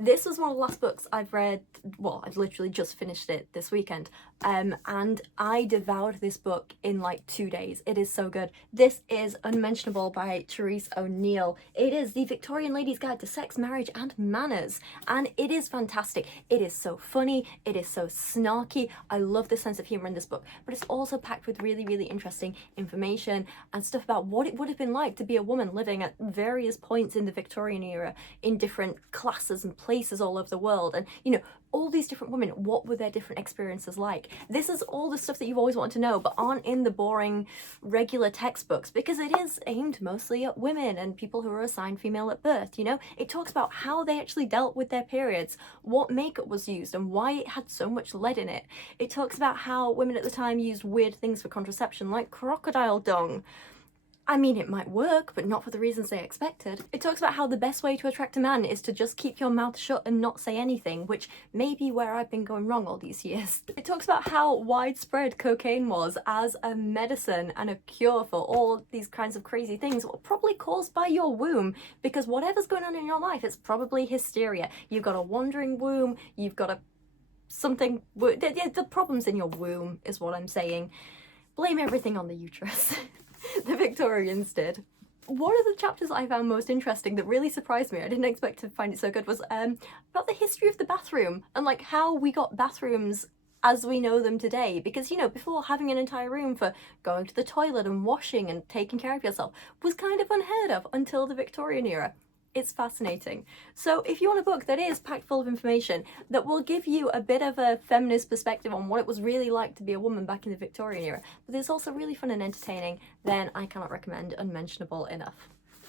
This was one of the last books I've read. Well, I've literally just finished it this weekend, and I devoured this book in like 2 days. It is so good. This is Unmentionable by Therese O'Neill. It is the Victorian Lady's Guide to Sex, Marriage and Manners, and it is fantastic. It is so funny, it is so snarky. I love the sense of humour in this book, but it's also packed with really, really interesting information and stuff about what it would have been like to be a woman living at various points in the Victorian era in different classes and places all over the world, and all these different women, what were their different experiences like. This is all the stuff that you've always wanted to know but aren't in the boring regular textbooks, because it is aimed mostly at women and people who are assigned female at birth. It talks about how they actually dealt with their periods, what makeup was used and why it had so much lead in it. It talks about how women at the time used weird things for contraception like crocodile dung. I mean, it might work, but not for the reasons they expected. It talks about how the best way to attract a man is to just keep your mouth shut and not say anything, which may be where I've been going wrong all these years. It talks about how widespread cocaine was as a medicine and a cure for all these kinds of crazy things, probably caused by your womb, because whatever's going on in your life, it's probably hysteria. You've got a wandering womb, you've got the problems in your womb is what I'm saying. Blame everything on the uterus. The Victorians did. One of the chapters I found most interesting that really surprised me, I didn't expect to find it so good, was about the history of the bathroom and like how we got bathrooms as we know them today. Because before, having an entire room for going to the toilet and washing and taking care of yourself was kind of unheard of until the Victorian era. It's fascinating. So if you want a book that is packed full of information that will give you a bit of a feminist perspective on what it was really like to be a woman back in the Victorian era, but it's also really fun and entertaining, then I cannot recommend Unmentionable enough.